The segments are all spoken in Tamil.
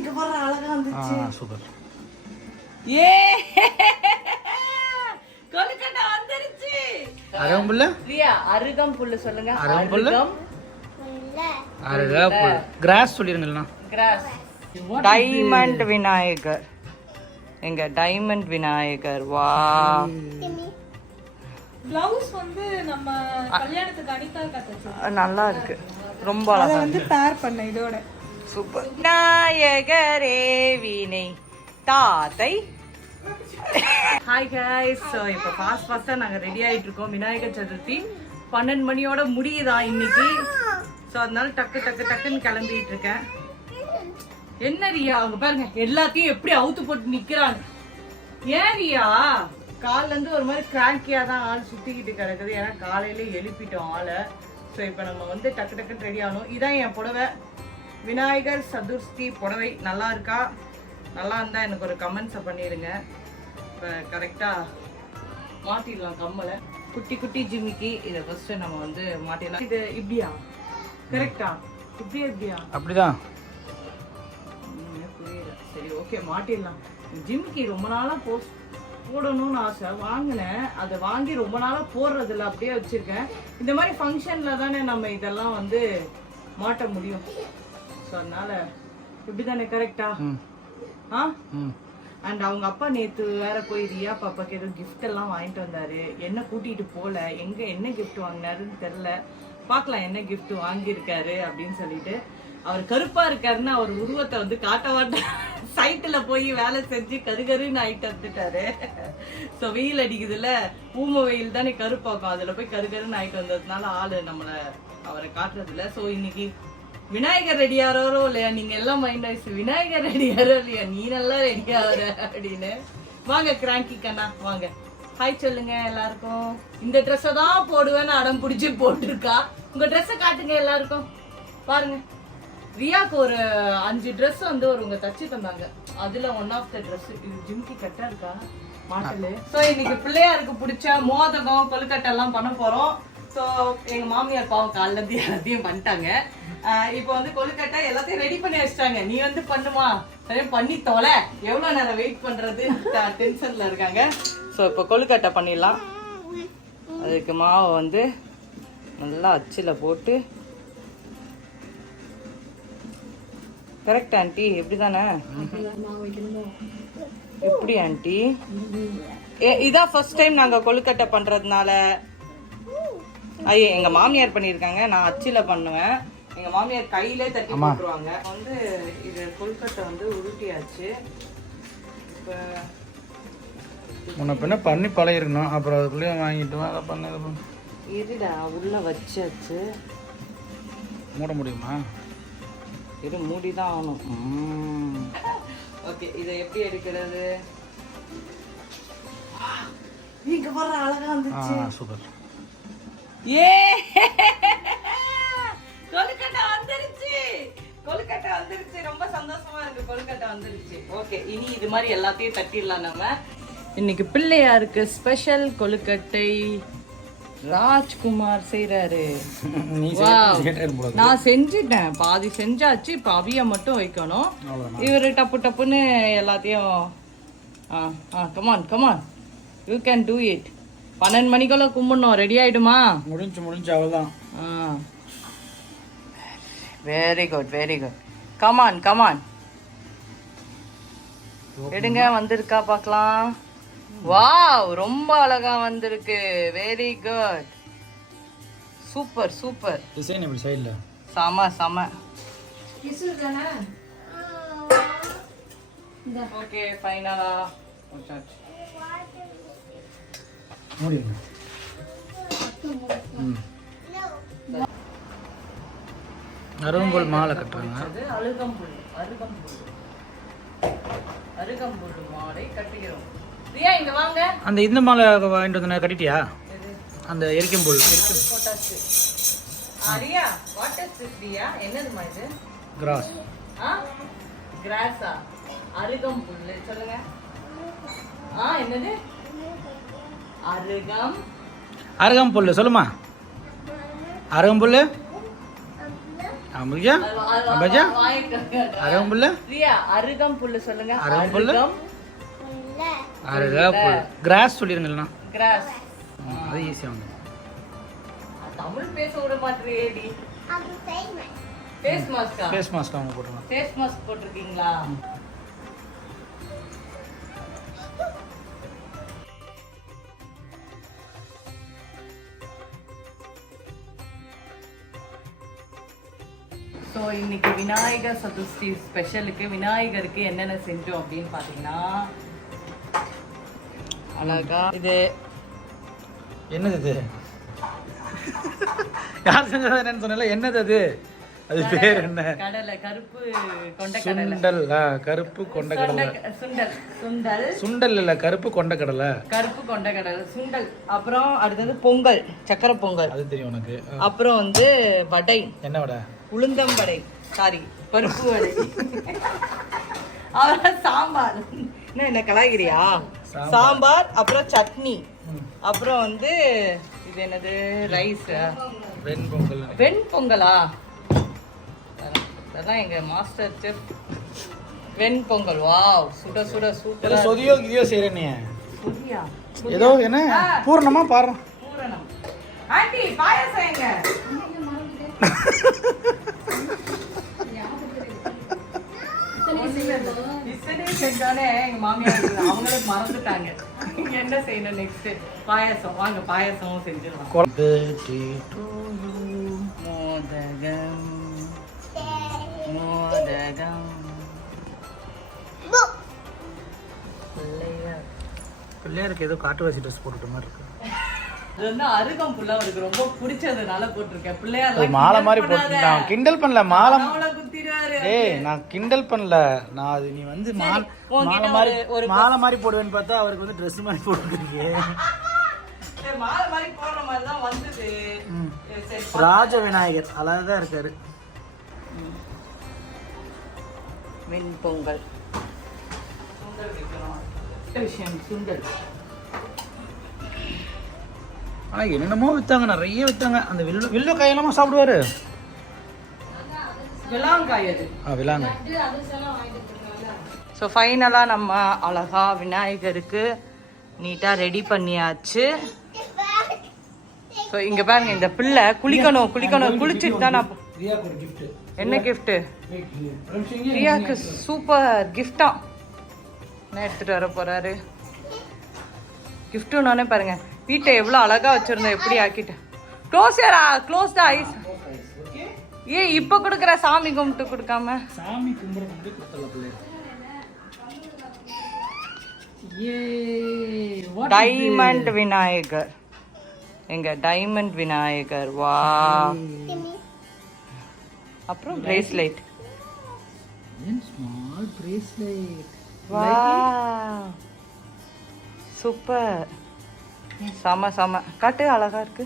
இங்க பாரு அழகா வந்துச்சு சூப்பர். ஏ கொழுக்கட்டை வந்துருச்சு. அருகம்புல்ல? ரியா அருகம். புல்லு சொல்லுங்க அருகம்புல்லு? அருகம்புல் கிராஸ் சொல்லிருங்கண்ணா கிராஸ் டைமண்ட் விநாயகர். எங்க டைமண்ட் விநாயகர். வா. பிளவுஸ் வந்து நம்ம கல்யாணத்துக்கு அனிதா நல்லா இருக்கு. ரொம்ப அழகா வந்து பேர் பண்ண இதோட. சூப்பர். விநாயகரே வினை தாத்தை. Hi guys. ஸோ இப்போ ஃபாஸ்ட் ஃபாஸ்ட்டாக நாங்கள் ரெடி ஆகிட்டு இருக்கோம் விநாயகர் சதுர்த்தி பன்னெண்டு மணியோட முடியுதா இன்னைக்கு? ஸோ அதனால டக்கு டக்கு டக்குன்னு கிளம்பிட்டு இருக்கேன் என்ன ரியா? அவங்க பாருங்க எல்லாத்தையும் எப்படி அவுத்து போட்டு நிற்கிறாங்க ஏன் ரியா? கால்லேருந்து ஒரு மாதிரி கிராங்கியாக தான் ஆள் சுற்றிக்கிட்டு கிடக்குது. ஏன்னா காலையில எழுப்பிட்டோம் ஆளை. ஸோ இப்போ நம்ம வந்து டக்கு டக்குன்னு ரெடி ஆகணும். இதான் என் புடவை. விநாயகர் சதுர்த்தி புடவை நல்லா இருக்கா? நல்லா இருந்தா எனக்கு ஒரு கமெண்ட்ஸை பண்ணிடுங்க இப்போ கரெக்டாக மாட்டிடலாம் கம்மலை. குட்டி குட்டி ஜிமிக்கி இதை ஃபர்ஸ்ட் நம்ம வந்து மாட்டிடலாம் இது இப்படியா? கரெக்டா இப்படியா இப்படியா? அப்படிதான் புரியல. சரி ஓகே மாட்டிடலாம் ஜிம்முக்கு ரொம்ப நாளா போஸ்ட் போடணும்னு ஆசை. வாங்கினேன். அதை வாங்கி ரொம்ப நாளா போடுறது இல்ல அப்படியே வச்சிருக்கேன். இந்த மாதிரி ஃபங்க்ஷன்ல தானே நம்ம இதெல்லாம் வந்து மாட்ட முடியும். ஸோ அதனால இப்படி தானே கரெக்டா ஆ? அண்ட் அவங்க அப்பா நேத்து வேற போய் ரியா பாப்பாக்கு ஏதோ gift எல்லாம் வாங்கிட்டு வந்தாரு. என்ன கூட்டிட்டு போல? எங்க என்ன gift வாங்கினாருன்னு தெரியல. பார்க்கலாம் என்ன gift வாங்கியிருக்காரு அப்படின்னு சொல்லிட்டு. அவர் கருப்பா இருக்காருன்னு அவர் உருவத்தை வந்து காட்ட மாட்டார் சைட்டுல போய் வேலை செஞ்சு கருகருன்னு ஆயிட்டு வந்துட்டாரு. ஸோ வெயில் அடிக்குதுல்ல. ஊம வெயில் தானே கருப்பாக்கும். அதுல போய் கருகருன்னு ஆயிட்டு வந்ததுனால ஆளு நம்மள அவரை காட்டுறது இல்ல ஸோ இன்னைக்கு விநாயகர் ரெடி இல்லையா? நீங்க எல்லாம் மைண்ட் ஆயிடுச்சு விநாயகர் ரெடி ஆறோ இல்லையா? நீ நல்லா ரெடி ஆகுற அப்படின்னு. வாங்க கிராங்கி கண்ணா வாங்க. ஹாய் சொல்லுங்க எல்லாருக்கும். இந்த ட்ரெஸ்ஸை தான் போடுவேன்னு அடம் பிடிச்சி போட்டிருக்கா. உங்க ட்ரெஸ்ஸை காட்டுங்க எல்லாருக்கும். பாருங்க. ரியாக்கு ஒரு அஞ்சு ட்ரெஸ் வந்து ஒரு உங்க தச்சு தந்தாங்க. அதுல ஒன் ஆஃப் த ட்ரெஸ் இது ஜிம்கி கட்டா இருக்கா? மாட்டலு. ஸோ இன்னைக்கு பிள்ளையாருக்கு பிடிச்ச மோதகம் கொழுக்கட்டை எல்லாம் பண்ண போறோம். ஸோ எங்கள் மாமியார் பாவம் காலைல இருந்து எல்லாத்தையும் பண்ணிட்டாங்க. இப்போ வந்து கொழுக்கட்டை எல்லாத்தையும் ரெடி பண்ணி வச்சிட்டாங்க. நீ வந்து பண்ணுமா? சரி பண்ணி தொலை. எவ்வளோ நேரம் வெயிட் பண்ணுறது டென்ஷனில் இருக்காங்க. ஸோ இப்போ கொழுக்கட்டை பண்ணிடலாம். அதுக்கு மாவை வந்து நல்லா அச்சில் போட்டு கரெக்ட் ஆண்டி. எப்படி தானே எப்படி ஆண்டி? ஏ இதான் ஃபர்ஸ்ட் டைம் நாங்கள் கொழுக்கட்டை பண்ணுறதுனால ஐய எங்க மாமியார் பண்ணிருக்காங்க. நான் அச்சில பண்ணுவேன். எங்க மாமியார் கையிலே தட்டி போட்டுருவாங்க. வந்து இது கொழுக்கட்டை வந்து உருட்டியாச்சு. இப்போ முன்ன பின்ன பண்ணி பழகிருக்கணும். அப்புறம் அதுக்குள்ளேயே வாங்கிட்டு வா, அதை பண்ண இதை பண்ணு. இருடா உள்ள வச்சாச்சு. மூட முடியுமா? இது மூடி தான் ஆகணும் ஓகே இதை எப்படி எடுக்கிறது? இங்க வர அழகா வந்து ஆ சூப்பர். ஏ கொழுக்கட்டை வந்துருச்சு. கொழுக்கட்டை வந்துருச்சு. ரொம்ப சந்தோஷமா இருக்கு. கொழுக்கட்டை வந்துருச்சு. ஓகே இனி இது மாதிரி எல்லாத்தையும் தட்டிடலாம் நம்ம. இன்னைக்கு பிள்ளையாருக்கு ஸ்பெஷல் கொழுக்கட்டை ராஜ்குமார் போடாது நான் செஞ்சுட்டேன். பாதி செஞ்சாச்சு. இப்போ அவிய மட்டும் வைக்கணும். இவர் டப்பு டப்புன்னு எல்லாத்தையும் ஆ ஆ come on come on you can do it பன்னெண்டு மணிக்குள்ள கும்பிடணும். ரெடி ஆயிடுமா? முடிஞ்சு முடிஞ்சு அவ்வளோதான் ஆ. Very good very good come on come on எடுங்க வந்திருக்கா பார்க்கலாம். வாவ் ரொம்ப அழகா வந்திருக்கு. Very good super super design இப்படி சைடில் செம செம. ஓகே ஃபைனலா மூடிடுங்க. அருங்கோல் மாலை கட்டுறாங்க. அருகம்புல் அருகம்புல். அருகம்புல் மாடை கட்டுகிறோம். ரியா இங்க வாங்க. அந்த இந்த மாலை வாங்கிட்டு வந்த கட்டிட்டியா? அந்த எரிக்கம்புல். எரிக்க அது போட்டாச்சு ஆ, Riya what is this Riya என்னதுமா இது கிராஸ் ஆ? கிராஸா அருகம்புல். சொல்லுங்க. ஆ என்னது? அருகம். அருகம்புல் சொல்லுமா? அருகம்புல் அம்பிகா அம்பஜா? அருகம்புல்ல ரியா அருகம் புல்லு? சொல்லுங்க? அருகம் அருகா கிராஸ் சொல்லிருங்கண்ணா கிராஸ் அது ஈஸியாக வந்து தமிழ் பேச விட மாட்டேடி ஃபேஸ் மாஸ்கா ஃபேஸ் மாஸ்க் அவங்க போட்டுருங்க ஃபேஸ் மாஸ்க் போட்டிருக்கீங்களா? ஸோ இன்னைக்கு விநாயகர் சதுர்த்தி ஸ்பெஷலுக்கு விநாயகருக்கு என்னென்ன செஞ்சோம் அப்படின்னு பார்த்தீங்கன்னா அழகா இது. என்னது இது? யார் செஞ்சது என்னன்னு சொன்னல என்னது அது? அது பேர் என்ன? கடலை கருப்பு கொண்ட கடலை சுண்டல் கருப்பு கொண்ட கடலை சுண்டல் சுண்டல். சுண்டல் இல்ல கருப்பு கொண்ட கடலை கருப்பு கொண்ட கடலை சுண்டல். அப்புறம் அடுத்தது பொங்கல் சக்கரை பொங்கல். அது தெரியும் உனக்கு. அப்புறம் வந்து வடை. என்ன விட? உளுந்தம் வடை. சாரி பருப்பு வடை. அப்புறம் சாம்பார். என்ன என்ன கலாகிரியா சாம்பார். அப்புறம் சட்னி. அப்புறம் வந்து இது என்னது? ரைஸ். வெண் பொங்கல்? அதெல்லாம் எங்க மாஸ்டர் செஃப் வெண் பொங்கல் வாவ் சுட சுட சூப்பரா சொதியோ கிதியோ செய்யற நீ. புரியா ஏதோ என்ன? பூர்ணமா பாரு. பூரணம். ஆண்டி பாயாசம் எங்க? இத்தனை செஞ்சோடனே எங்க மாமியார் அவங்களே மறந்துட்டாங்க. என்ன செய்யணும் நெக்ஸ்ட் பாயாசம். வாங்க பாயாசமும் செஞ்சிடலாம். மோதகம். மோதகம். பிள்ளையார். பிள்ளையாருக்கு ஏதோ காட்டுவாசி ட்ரெஸ் போட்டுட்ட மாதிரி இருக்கு. இது வந்து அருகம் புள்ள அவருக்கு ரொம்ப பிடிச்சதுனால போட்டிருக்கேன். பிள்ளையார் மாலை மாதிரி போட்டு நான் கிண்டல் பண்ணல மாலை குத்திடுவாரு. ஏய் நான் கிண்டல் பண்ணல. நான் அது நீ வந்து மாலை மாலை மாதிரி ஒரு- மாலை மாதிரி போடுவேன்னு பார்த்தா அவருக்கு வந்து ட்ரெஸ் மாதிரி போட்டுருக்கீங்க மாலை மாதிரி போடுற மாதிரி தான் வந்தது சரி ராஜ விநாயகர் அழகா தான் இருக்காரு. வெண் பொங்கல் சுண்டல் வைக்கணும் அடுத்த விஷயம் சுண்டல் ஆனா என்னென்னமோ வித்தாங்க நிறைய வித்தாங்க. அந்த வில்லு வில்லு கையெல்லாமா சாப்பிடுவாரு. விளாங்காய் அது. ஆ விலாங்க. ஸோ ஃபைனலாக நம்ம அழகா விநாயகருக்கு நீட்டாக ரெடி பண்ணியாச்சு. ஸோ இங்கே பாருங்க இந்த பிள்ளை குளிக்கணும் குளிக்கணும் குளிச்சுட்டு தான் நான். என்ன இரு. பிரியாக்கு சூப்பர் கிஃப்டா என்ன எடுத்துட்டு வர போறாரு? கிஃப்ட்டுன்னே பாருங்க. வீட்டை எவ்வளோ அழகா வச்சிருந்தோம் எப்படி ஆக்கிட்டேன் க்ளோஸ் யாரா க்ளோஸ் த ஐஸ் ஏ இப்போ கொடுக்குற சாமி கும்பிட்டு கொடுக்காம. சாமி கொடுத்தல டைமண்ட் விநாயகர். எங்க டைமண்ட் விநாயகர் வா. அப்புறம் பிரேஸ்லெட் ஸ்மால் பிரேஸ்லெட் வா சூப்பர் செம செம. காட்டு அழகா இருக்கு.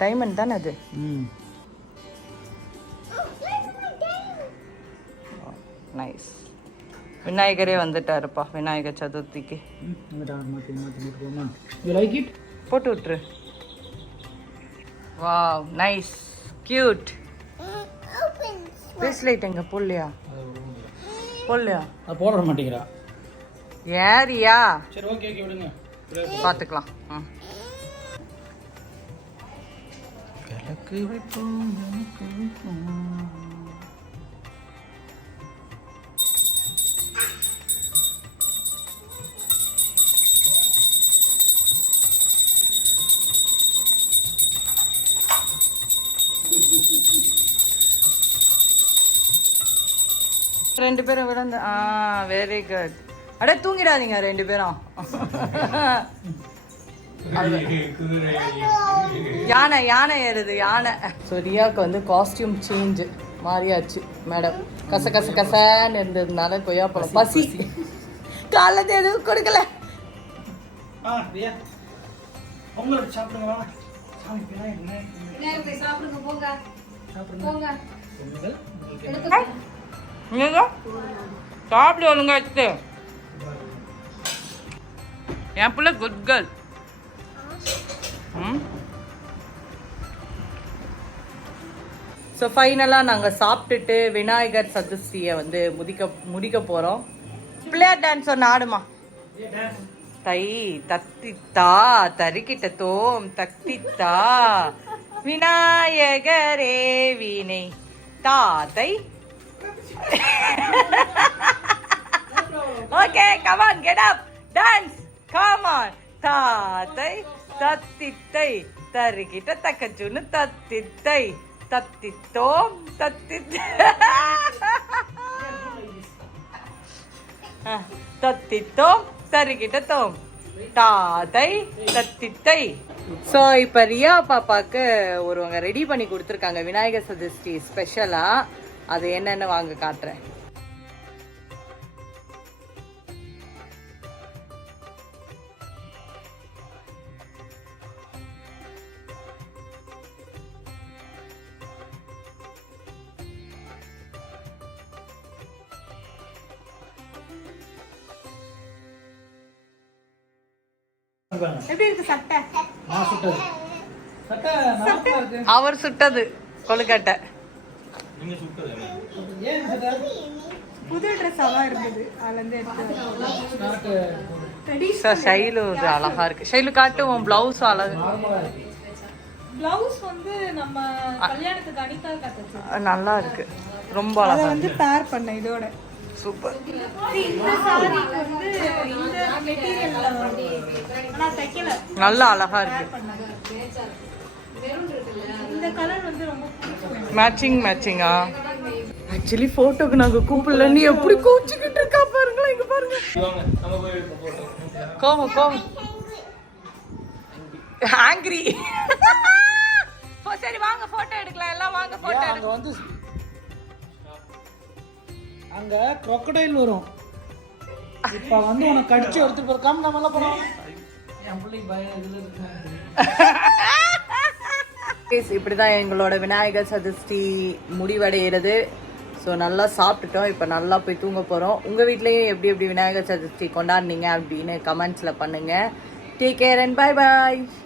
டைமண்ட் தானே அது? நைஸ் விநாயகரே வந்துட்டாருப்பா விநாயகர் சதுர்த்திக்கு. போட்டு விட்டுரு. வாவ் நைஸ் கியூட் பிரேஸ்லைட் எங்க? போடலையா? போடலையா? அது போட மாட்டேங்கிறா. ஏரியா சரி ஓகே ஓகே விடுங்க. பார்த்துக்கலாம் ம் விளக்கு வைப்போம். ரெண்டு பேரும் விழுந்து ஆ வெரி குட் அடே தூங்கிடாதீங்க ரெண்டு பேரும். யானை யானை ஏறுது யானை. ஸோ ரியாவுக்கு வந்து காஸ்டியூம் சேஞ்சு மாறியாச்சு மேடம் கச கச கசன்னு இருந்ததுனால கொய்யாப்பழம் பசி காலைல எதுவும் கொடுக்கல. உங்களுக்கு சாப்பிடுங்க வா சாமி விநாயகர் விநாயகர் சாப்பிடுங்க போங்க. சாப்பிடுங்க. போங்க பொங்கல் உங்களுக்கு எடுத்து சாப்பிடு ஒழுங்கா என் பிள்ளை குட் கேர்ள் ம்? ஸோ ஃபைனலாக நாங்கள் சாப்பிட்டுட்டு விநாயகர் சதுர்த்தியை வந்து முடிக்க முடிக்க போகிறோம் பிள்ளையார் டான்ஸ் ஒன்று ஆடுமா? தை தத்தித்தா தறிக்கிட்ட தோம் தத்தித்தா. விநாயகரே வினை தாத்தை okay come on get up dance come on தாத்தை தத்தித்தை தருகிட்ட தக்கச்சுன்னு தத்தித்தை தத்தித்தோம் தத்தித்தை தத்தித்தோம் தருகிட்ட தோம் தாத்தை தத்தித்தை ஸோ இப்போ ரியா பாப்பாக்கு ஒருவங்க ரெடி பண்ணி கொடுத்துருக்காங்க விநாயகர் சதுர்த்தி ஸ்பெஷலாக அது என்னன்னு வாங்க காட்டுறேன். அவர் சுட்டது கொழுக்கட்டை. புது ட்ரெஸ் அவா இருந்தது. அதுல இருந்து எடுத்து ஸ்டார்ட் ஸோ ஷைலு அழகா இருக்கு. ஷைலு காட்டு உன் பிளவுஸ் அழகு. நார்மலா இருக்கு. பிளவுஸ் வந்து நம்ம கல்யாணத்துக்கு அனிதா கட்டச்சு நல்லா இருக்கு. ரொம்ப அழகா வந்து பேர் பண்ண இதோட. சூப்பர். நல்லா அழகா இருக்கு. இந்த கலர் வந்து ரொம்ப பிடிக்கும் மேட்சிங் மேட்சிங்கா ஆக்சுவலி போட்டோக்கு நாங்க கூப்பிடல. நீ எப்படி கோச்சிக்கிட்டு இருக்கா பாருங்களேன் இங்க பாருங்க. கோவம் கோவம். ஆங்கிரி சரி வாங்க போட்டோ எடுக்கலாம். எல்லாம் வாங்க போட்டோ அங்க வந்து அங்க crocodile வரும். இப்ப வந்து உனக்கு கடிச்சு எடுத்துட்டு போற காம நம்ம எல்லாம் போனோம் என் பிள்ளைக்கு பயம் இதுல இருக்கு? இப்படிதான் எங்களோட விநாயகர் சதுர்த்தி முடிவடைகிறது. ஸோ நல்லா சாப்பிட்டுட்டோம். இப்போ நல்லா போய் தூங்க போகிறோம் உங்கள் வீட்லேயும் எப்படி எப்படி விநாயகர் சதுர்த்தி கொண்டாடுனீங்க அப்படின்னு கமெண்ட்ஸில் பண்ணுங்கள் take care and bye bye